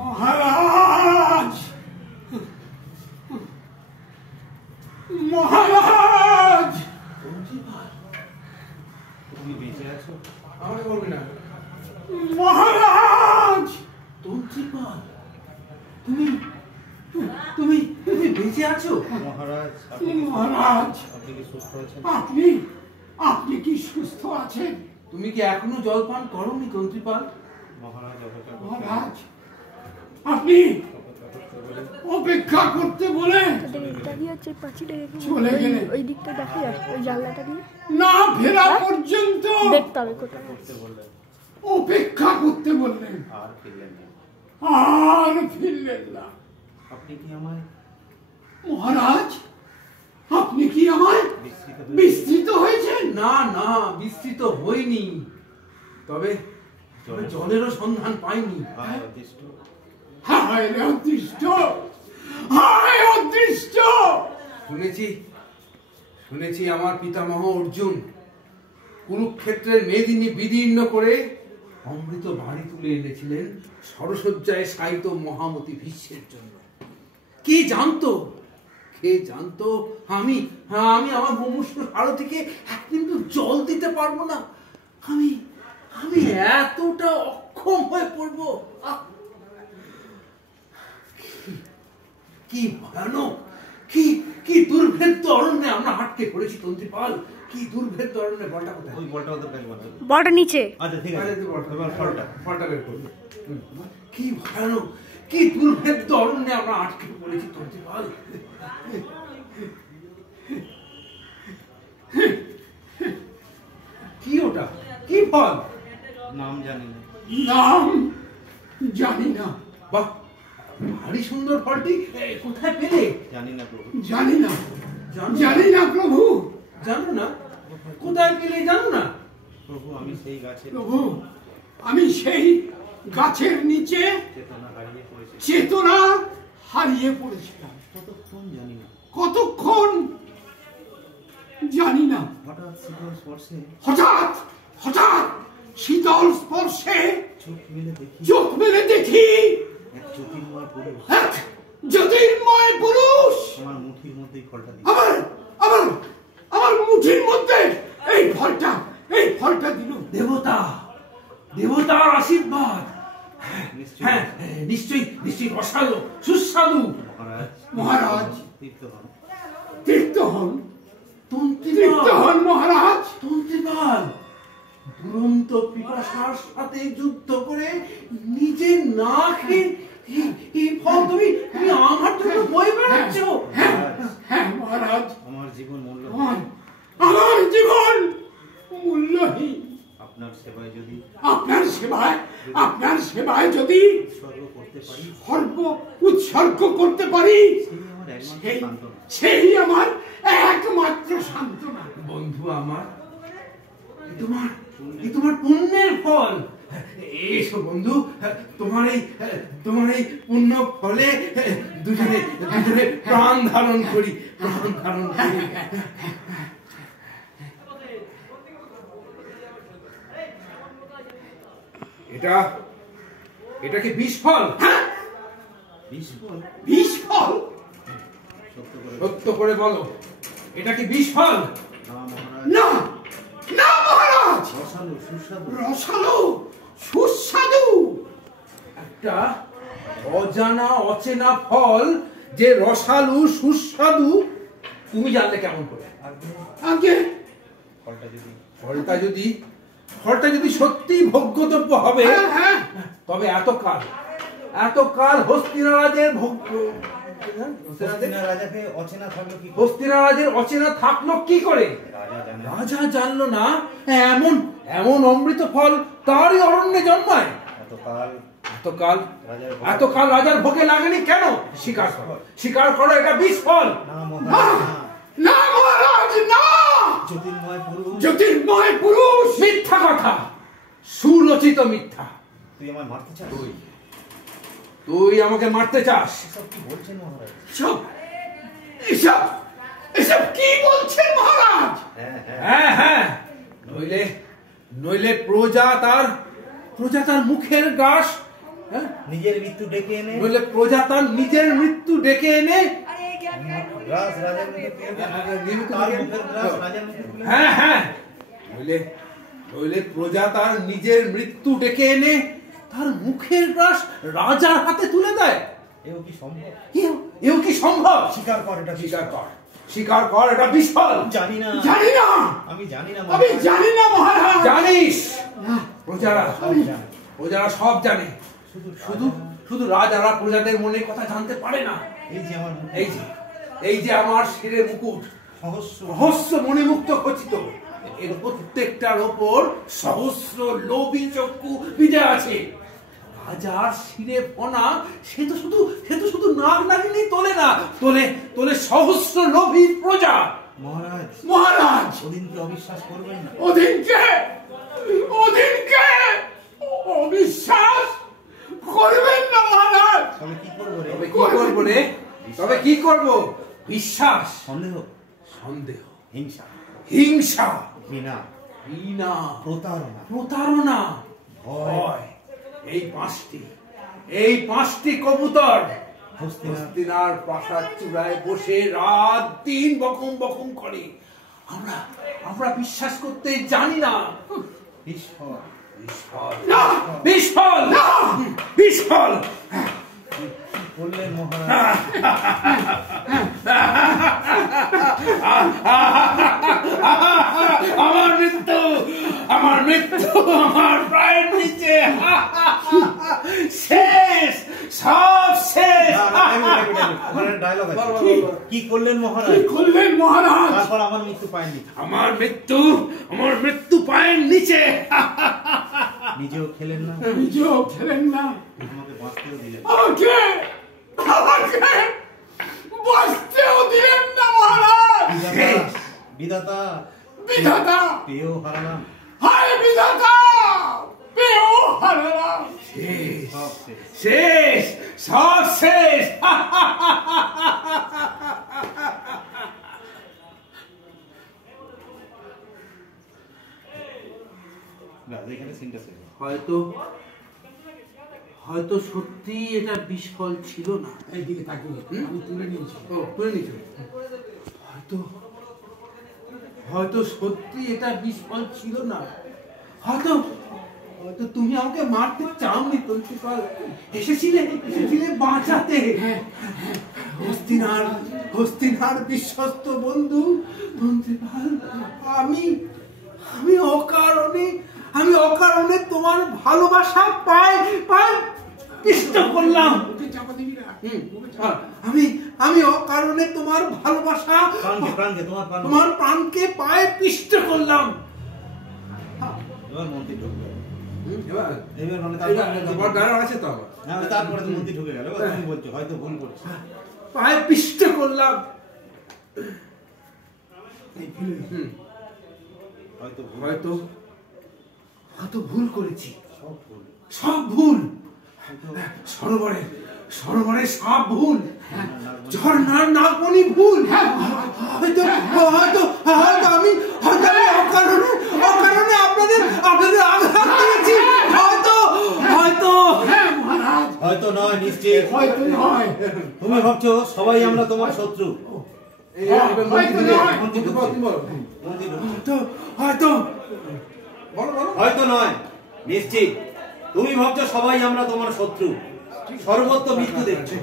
মহারাজ, মহারাজ, তুমি বেঁচে আছো? আমাকে বলবি না। মহারাজ, তন্ত্রীপাল, তুমি তুমি তুমি বেঁচে আছো? মহারাজ, মহারাজ, আপনি কি সুস্থ আছেন? আপনি কি সুস্থ আছেন? তুমি কি এখনো জল পান করোনি তন্ত্রীপাল? মহারাজ, মহারাজ, আপনি অপেক্ষা করতে বলে চলে গেলেন। ওই দিকটা দেখা যায়, ওই জানলাটা দিয়ে না ফেরা পর্যন্ত দেখতে হবে কোথায়। অপেক্ষা করতে বললেন, আর ফিরলেন না। আর ফিরলেন না। আপনি কি আমায় মহারাজ, আপনি কি আমায় বিস্তৃত হয়েছেন? না না, বিস্তৃত হইনি, তবে জলেরও সন্ধান পাইনি। হায় রে অদৃষ্ট, হায় অদৃষ্ট। শুনেছি আমার পিতামহ অর্জুন কুরুক্ষেত্রের মেদিনী বিদীর্ণ করে অমৃত বাড়ি তুলে এনেছিলেন সরসজ্জায় শায়িত মহামতি ভীষ্মের জন্য। কে জানতো আমি আমার মুমূর্ষু সারথীকে এক বিন্দু জল দিতে পারবো না। আমি এতটা অক্ষম হয়ে পড়বো। কি ভয়ানক, কি দুর্ভেদ্য অরণ্যে আমরা হাটকে পড়েছি তন্ত্রীপাল। কি দুর্ভেদ্য অরণ্যে। বলটা কোথায়? ওই বলটা ওদের ব্যাগ বানাবো। বলটা নিচে। আচ্ছা ঠিক আছে, ফলটা বের করবো। কি ভয়ানক, কি দুর্ভেদ্য অরণ্যে আমরা আটকে পড়েছি তন্ত্রীপাল। কি ওটা? কি ফল? নাম জানি না। নাম জানি না। বাহ, ভারী সুন্দর ফলটি কোথায় পেলে? জানি না প্রভু। জানি না, জানি না প্রভু। জানো না? কোথায় পেলে জানো না? প্রভু, আমি সেই গাছে প্রভু, আমি সেই গাছের নিচে চেতনা চেতনা হারিয়ে হারিয়ে পড়েছি। পড়েছিলাম। কতক্ষণ জানি না। কতক্ষণ জানি না। হঠাৎ শীতল স্পর্শে হঠাৎ শীতল স্পর্শে চোখ মেলে দেখি এক জ্যোতির্ময় পুরুষ জ্যোতির্ময় পুরুষ আমার মুঠির মধ্যেই ফলটা দিল। আমার মুঠির মধ্যে এই ফলটা দিল। দেবতার আশীর্বাদ। হ্যাঁ, নিশ্চয়ই রসালো, সুস্বাদু। মহারাজ, তৃপ্ত হন মহারাজ। তন্ত্রীপাল দুরন্ত পিপাসার সাথে যুদ্ধ করে নিজে না খেয়ে এই ফল তুমি আমার জন্য বয়ে বেড়াচ্ছ। হ্যাঁ মহারাজ, আমার জীবন মূল্যহীন। আপনার সেবায় যদি উৎসর্গ করতে পারি, সেই আমার একমাত্র সান্ত্বনা। বন্ধু আমার, তোমার পুণ্যের ফল। এসো বন্ধু, তোমার এই পুণ্য ফলে দুজনে প্রাণ ধারণ করি। এটা কি বিষ ফল? বিষ ফল? সত্য করে বলো, এটা কি বিষ ফল? না মহারাজ, রসালো সুস্বাদু। একটা অজানা অচেনা ফল যে রসালো সুস্বাদু, তুমি জানলে কেমন করে? আগে ফলটা যদি সত্যি ভোগ্যদ্রব্য হবে, তবে এতকাল হস্তিনা রাজের অচেনা থাকলো কি করে? রাজা জানলো না এমন অমৃত ফল তারই অরণ্যে জন্মায়। এতকাল রাজার ভোগে লাগেনি কেন? স্বীকার করো, এটা বিষ ফল। না মহারাজ, না। জ্যোতির্ময় পুরুষ। মিথ্যা কথা, সুরচিত মিথ্যা। তুই আমাকে মারতে চাস? এসব কি বলছেন মহারাজ? হ্যাঁ, নইলে প্রজা তার মুখের গ্রাস হ্যাঁ? নিজের মৃত্যু ডেকে এনে নইলে প্রজা তার নিজের মৃত্যু ডেকে এনে গ্রাস রাজার মুখে তুলে দেয়। তার মুখের গ্রাস রাজার মুখে তুলে দেয়। হ্যাঁ হ্যাঁ নইলে প্রজা তার নিজের মৃত্যু ডেকে এনে তার মুখের গ্রাস রাজার হাতে তুলে দেয়। এও কি সম্ভব? এও কি সম্ভব? স্বীকার কর এটা স্বীকার কর এটা বিফল। জানি না আমি জানি না আমি জানি না মহারাজ। জানিস প্রজারা সব জানে, শুধু রাজারা প্রজাদের মনের কথা জানতে পারে না। এই যে আমার এই যে আমার শিরে মুকুট সহস্র মণিমুক্ত খচিত, এর প্রত্যেকটার ওপর সহস্র লোভী চক্ষু বিজে আছে। রাজার শিরে ফনা সে তো শুধু নাগ নাগিনী তোলে না, তোলে সহস্র লোভী প্রজা। মহারাজ ওদিনকে অবিশ্বাস করবেন না। ওদিনকে অবিশ্বাস করবেন না মহারাজ। তবে কি করবো রে? তবে কি করব? বিশ্বাস, সন্দেহ, হিংসা, ঘৃণা, প্রতারণা, ভয়, এই পাঁচটি কবুতর হস্তিনার প্রাসাদ চূড়ায় বসে রাত দিন বকম বকম করে। আমরা বিশ্বাস করতে জানি না। বিস্ফল বললেন মহারাজ। আমার মৃত্যু আমার প্রায়ের নিচে শেষ, সব শেষ। কি করলেন মহারাজ? তারপর আমার মৃত্যু পায়নি। আমার মৃত্যু পায়ের নিচে। নিজেও খেলেন না, আমাকে বাঁচতেও দিলেন। আমাকে বাঁচতেও দিলেন না মহারাজ। বিধাতা পেয়েও হারালাম। হায় বিধাতা পেয়েও হারালাম। শেষ, সব শেষ। হয়তো সত্যি এটা বিস্ফল ছিল না। এইদিকে তাকিয়ে আমি তুলে নিয়েছি। হয়তো সত্যি এটা বিস্ফল ছিল না। হয়তো তুমি আমাকে মারতে চাওনি তন্ত্রিপাল, এসেছিলে বাঁচাতে। হস্তিনার বিশ্বস্ত বন্ধু তন্ত্রিপাল, আমি অকারণে তোমার ভালোবাসা পায় পিষ্ট করলাম। আমি অকারণে তোমার ভালোবাসা তোমার প্রাণকে পায় পিষ্ট করলাম। তারপরে তো মন্ত্রী ঢুকে গেল। তুমি বলছো হয়তো ভুল করছো। পায় পিষ্ট করলাম। হয়তো ভুল করেছি। সব ভুল। সরোবরে সাপ ভুল, ঝর্ণার নাগমণি ভুল। হয়তো আমি অকারণে আপনাদের আঘাত দিয়েছি। হয়তো নয়, নিশ্চিত হয়তো নয়। তুমি ভাবছো সবাই আমরা তোমার শত্রু। হয়তো নয়, নিশ্চিত তুমি ভাবছো সবাই আমরা তোমার শত্রু। সর্বত্র মৃত্যু দেখছো।